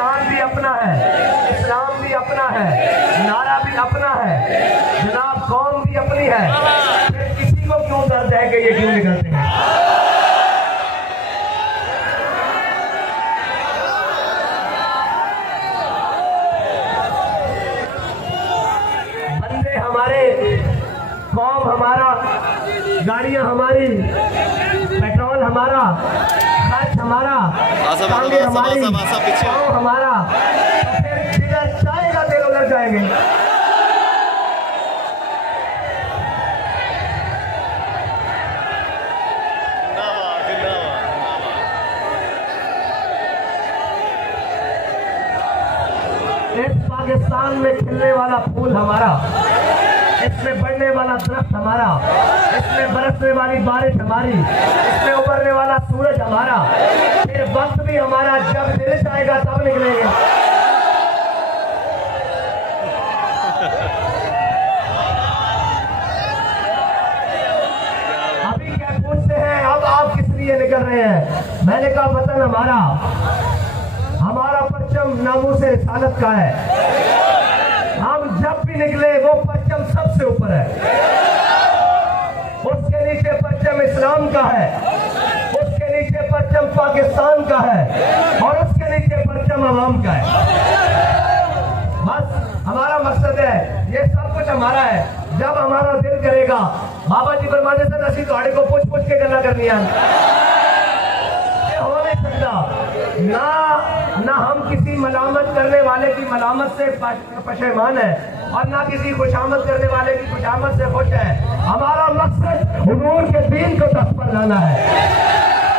पाकिस्तान भी अपना है, इस्लाम भी अपना है, नारा भी अपना है, जनाब कौम भी अपनी है। फिर किसी को क्यों दर्द है कि ये क्यों निकलते हैं? बंदे हमारे, कौम हमारा, गाड़ियां हमारी, पेट्रोल हमारा, खर्च हमारा, टांगे हमारी, पाँव हमारा, तो फिर जिधर चाहेगा तेल उधर जाएंगे। इस पाकिस्तान में खिलने वाला फूल हमारा, इसमें बढ़ने वाला दरख्त हमारा, इसमें बरसने वाली बारिश हमारी, इसमें उभरने वाला सूरज हमारा। फिर वक्त भी हमारा, जब दिल चाहेगा तब निकलेंगे। अभी क्या पूछते हैं, अब आप किस लिए निकल रहे हैं? मैंने कहा वतन हमारा, हमारा परचम नामूस रिसालत का है। हम जब भी निकले वो परचम सबसे ऊपर है, उसके नीचे परचम इस्लाम का है, उसके नीचे परचम पाकिस्तान का है, और उसके नीचे परचम अवाम का है। बस हमारा मकसद है, ये सब कुछ हमारा है। जब हमारा दिल करेगा, बाबा जी फरमाते थे नसी गाड़ी को पूछ पूछ के गल्ला करनी है, ये हो नहीं सकता। ना हम किसी मलामत करने वाले की मलामत से पशेमान है, और ना किसी खुशामद करने वाले की खुशामद से खुश है। हमारा मकसद हुजूर के दीन को तख्त पर लाना है।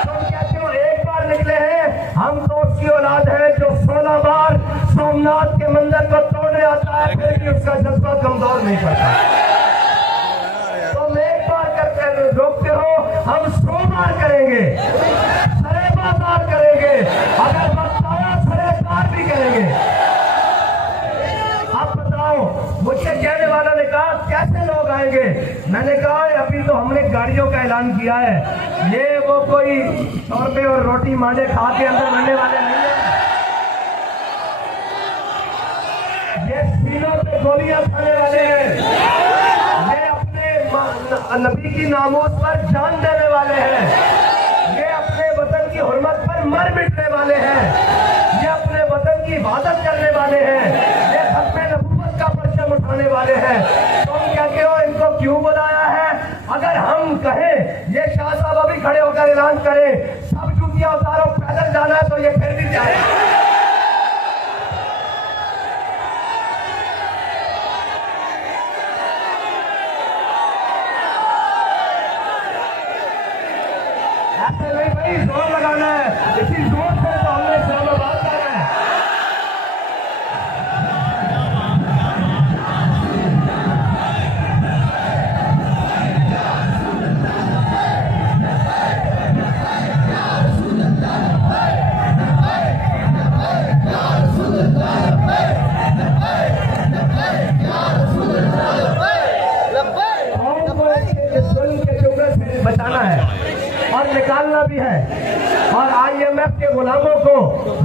तुम कहते हो एक बार निकले हैं, हम तो उसकी औलाद है जो 16 बार सोमनाथ के मंदिर को तोड़ने आता है, फिर भी उसका जज्बा कमजोर नहीं पड़ता। तुम एक बार करते रोकते हो, हम 100 बार करेंगे, सरेबा बार करेंगे, अगर भी करेंगे। आप बताओ, मुझसे कहने वाला ने कहा कैसे लोग आएंगे? मैंने कहा अभी तो हमने गाड़ियों का ऐलान किया है, ये वो कोई शोरबे और रोटी मांडे खा के अंदर बनने वाले नहीं है। ये सीनों पे गोलियां खाने वाले हैं, ये अपने नबी की नामोस पर जान देने वाले हैं, ये अपने वतन की हुर्मत पर मर मिटने वाले हैं, ये अपने वतन की इबादत करने वाले हैं, ये खत्मे नबूवत का परचम उठाने वाले हैं। तुम कहते हो इनको क्यों बुलाया है? अगर हम कहें, ये शाह साहब अभी खड़े होकर ऐलान करें सब जूतियां उतारो पैदल जाना है, तो ये फिर भी जाए। ऐसे नहीं भाई, जोर लगाना है, इसी जोर से तो हमने इस्लामाबाद करना है। बचाना है और निकालना भी है, और IMF के गुलामों को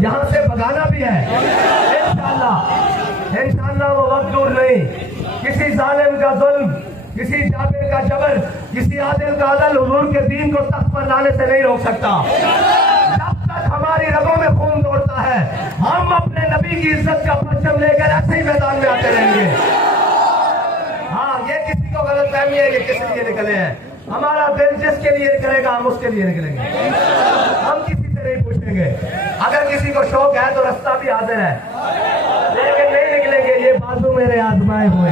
यहाँ से भगाना भी है। इंशाअल्लाह वो वक्त दूर नहीं, किसी जालिम का जुल्म, किसी जाबिर का जबर, किसी आदिल का अदल हुजूर के दीन को तख्त पर लाने से नहीं रोक सकता। जब तक हमारी रगों में खून दौड़ता है, हम अपने नबी की इज्जत का परचम लेकर ऐसे ही मैदान में आते रहेंगे। हाँ, ये किसी को गलत फहमी है कि किस लिए निकले हैं। हमारा दिल जिसके लिए निकलेगा हम उसके लिए निकलेंगे, हम किसी से नहीं पूछेंगे। अगर किसी को शौक है तो रास्ता भी हाजिर है, लेकिन नहीं निकलेंगे, ये बाजू मेरे आजमाए हुए।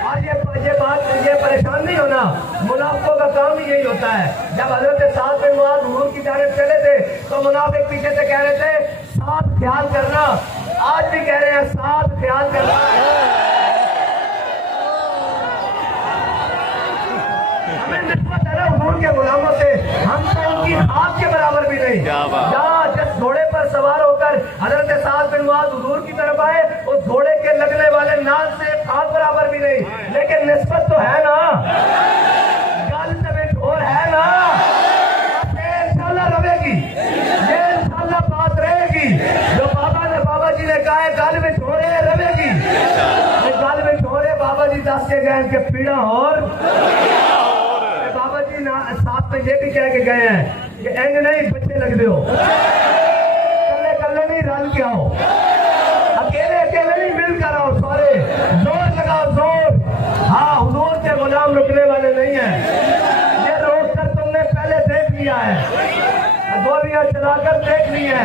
और ये परेशान नहीं होना, मुनाफिकों का काम ही यही होता है। जब हजरत साद बिन मुआज हुजूर की जानिब चले थे तो मुनाफिक पीछे से कह रहे थे साथ ख्याल करना, आज भी कह रहे हैं साथ ख्याल करना। हुजूर के गुलामों से हम तो उनकी आग के बराबर भी नहीं। जहाँ जिस घोड़े पर सवार होकर हजरत साद बिन मुआज हुजूर की तरफ आए, उस घोड़े के लगने वाले नाल से खाक बराबर भी नहीं, लेकिन निस्बत तो है ना, गल तबे ठोर है ना, इंशाअल्लाह रहेगी, ये इंशाअल्लाह के गए इनके पीड़ा और बाबा जी साथ में ये भी कह के गए हैं कि इंज नहीं बच्चे लग दो, कल्ले कल्ले नहीं रल के आओ, अकेले अकेले नहीं मिलकर आओ, सारे जोर लगाओ जोर। हाँ, हुजूर के गुलाम रुकने वाले नहीं है। ये रोक कर तुमने पहले देख लिया है, गोलियां चलाकर देख ली है,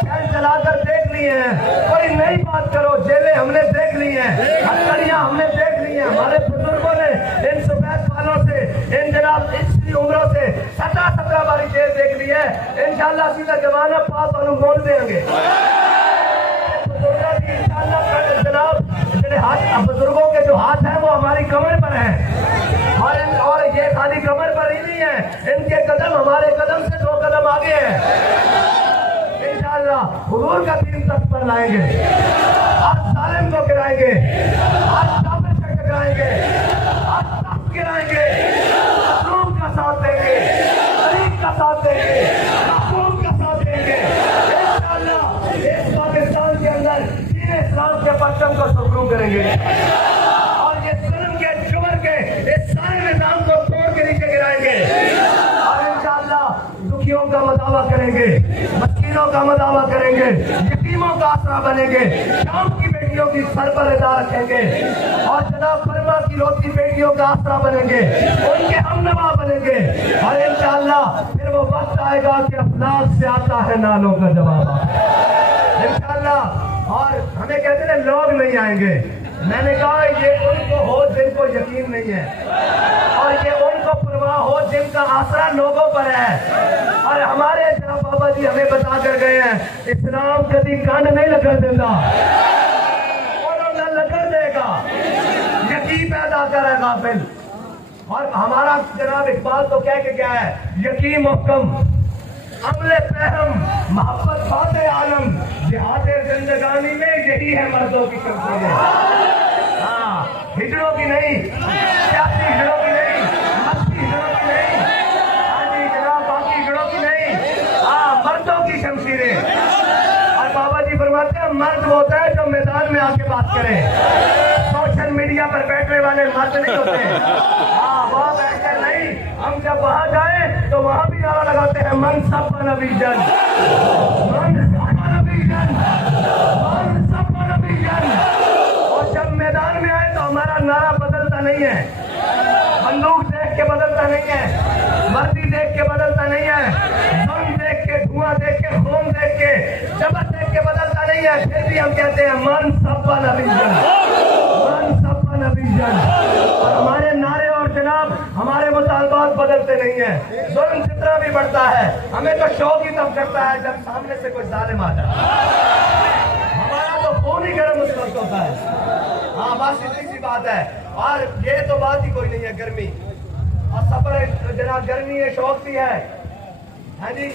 फैन चलाकर देख ली है, कोई नई बात करो। जेलें हमने देख ली है, हथकड़ियां हमने देख ली है। हमारे बुजुर्गों ने इन सफेद बालों से, इन जनाब इतनी उम्रों से 17 बारी जेल देख ली है। इंशाल्लाह सीधा जमाना पास और मोड़ देंगे जनाब। हाथ बुजुर्गों के जो हाथ हैं वो हमारी कमर पर हैं, और ये खाली कमर पर ही नहीं है, इनके कदम हमारे कदम से 2 कदम आगे हैं। इंशाअल्लाह हुजूर का दीन तख्त पर लाएंगे, आज जालिम को गिराएंगे, आज काफिर से टकराएंगे, आज तख्त गिराएंगे, मखलूक का साथ देंगे, शरीफ का साथ देंगे, महबूब का साथ देंगे। इंशाअल्लाह इस पाकिस्तान के अंदर इस्लाम के परचम को सुरखरू करेंगे और ये जुल्म के जुबर के इस सारे निजाम को तोड़ के नीचे गिराएंगे और इंशाअल्लाह दुखियों का मदावा करेंगे, मस्कीनों का मदावा करेंगे, यतीमों का आसरा बनेंगे, शाम की बेटियों की सर पर रिदा रखेंगे और जनाब बर्मा की रोती बेटियों का आसरा बनेंगे, उनके हमनवा बनेंगे और इंशाअल्लाह फिर वो वक्त आएगा कि अफलाक से आता है नालों का जवाब इंशाअल्लाह। और हमें कहते हैं लोग नहीं आएंगे, मैंने कहा ये उनको हो जिनको यकीन नहीं है और ये उनको परवाह हो जिनका आसरा लोगों पर है। और हमारे जनाब बाबा जी हमें बता कर गए हैं, इस्लाम कभी कांड नहीं लगन देगा और न लगन देगा, यकीन पैदा करेगा फिर। और हमारा जनाब इकबाल तो कह के गया है, यकीन मुहकम अमले फहम मोहब्बत बात आलम, जिहाद जिंदगानी में यही है मर्दों की शमशीरें। हाँ, हिजड़ों की नहीं, सियासी हिजड़ों की नहीं, मस्ती हिजड़ों की नहीं, हाँ जी जनाब बाकी हिजड़ों की नहीं, हाँ मर्दों की शमशीरें। और बाबा जी फरमाते हैं मर्द वो होता है जो मैदान में आके बात करे, सोशल मीडिया पर बैठने वाले मर्द नहीं होते। हाँ, वहाँ बैठकर नहीं, हम जब वहाँ जाए तो वहाँ भी नारा लगाते हैं मन सब नबी जन, मन सब नबी जन, मन सब नबी जन। और जब मैदान में आए तो हमारा नारा बदलता नहीं है, बंदूक देख के बदलता नहीं है, वर्दी देख के बदलता नहीं है, बम देख के, धुआं देख के, खून देख के, जबत देख के बदलता नहीं है। फिर भी हम कहते हैं मन सब नबी जन, मन सब नबी जन। और हमारे नारे और जनाब हमारे मुतालबात बदलते नहीं है। जुल्म जितना भी बढ़ता है हमें तो शौक ही तब करता है जब सामने से कोई जालिम आ जाए, हमारा तो खून ही गर्म उस वक्त होता है। हाँ, बस इतनी सी बात है। और ये तो बात ही कोई नहीं है, गर्मी और सफर जनाब, गर्मी है, शौक भी है, हाँ जी,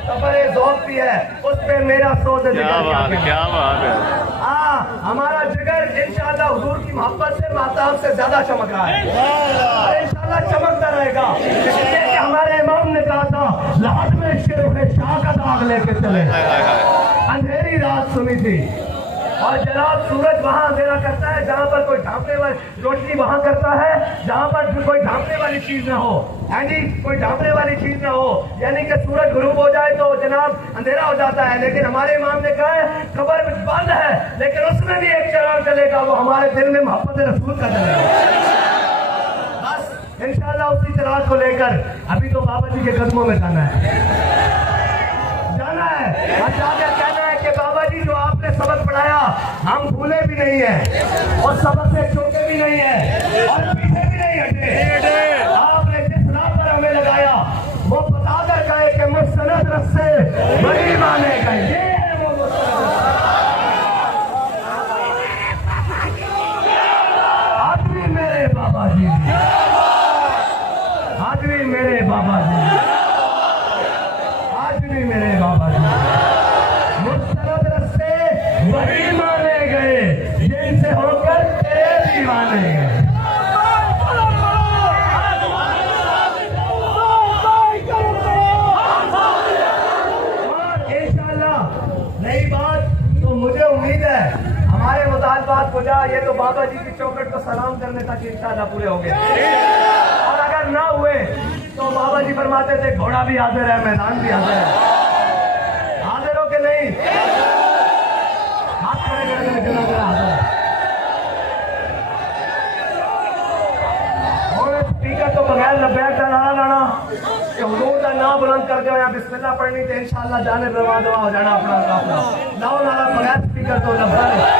सफर ज़ौक़ भी है, उस पे मेरा सोच है। क्या बात है। हाँ, हमारा जिगर इंशाअल्लाह हुजूर की मोहब्बत से माताब से ज्यादा चमक रहा है और इंशाअल्लाह चमकता रहेगा। इसलिए कि हमारे इमाम ने कहा था, लाद में शेर शाह का दाग लेके चले, अंधेरी रात सुनी थी और जनाब सूरज वहां अंधेरा करता है जहां पर कोई ढांपने वाली रोशनी वहां करता है जहां पर कोई ढांपने वाली चीज ना हो, यानी कोई ढांपने वाली चीज ना हो, यानी कि सूरज गुरूब हो जाए तो जनाब अंधेरा हो जाता है। लेकिन हमारे इमाम ने कहा है कब्र बंद है लेकिन उसमें भी एक चराग चलेगा, वो हमारे दिल में मोहब्बत रसूल का चलेगा। बस इंशाअल्लाह उसी चराग को लेकर अभी तो बाबा जी के कदमों में जाना है और जाकर कहना है कि बाबा जी जो आपने सबक पढ़ाया हम भूले भी नहीं है और सबक से चूके भी नहीं है और पीछे भी नहीं हटे। आपने जिस राह पर हमें लगाया वो बताकर गए कि मुस्तनद रस्से बड़ी माने गए, ये है वो आज भी मेरे बाबा जी, आज भी मेरे बाबा जी, आज भी मेरे बाबा जी मुस्तनद रस्ते वही माने गए जिनसे होकर तेरे दीवाने गए। और इंशाअल्लाह नई बात तो मुझे उम्मीद है हमारे मुतालबात को जा, ये तो बाबा जी की चौखट को सलाम करने तक इंशाल्लाह पूरे हो गए। और अगर ना हुए तो बाबा जी फरमाते थे घोड़ा भी हाजिर है, मैदान भी हाजिर है। हाजिर हो के नहीं? हाथ खड़े करके जरा जरा हाजिर है। और स्पीकर तो बगैर लब्बैक का नारा लाना कि हुजूर का नाम बुलंद कर दो या बिस्मिल्लाह पढ़नी तो इंशाल्लाह जाने दवा दवा हो जाना अपना काफिला। लाओ नारा बगैर स्पीकर तो लब्बैक।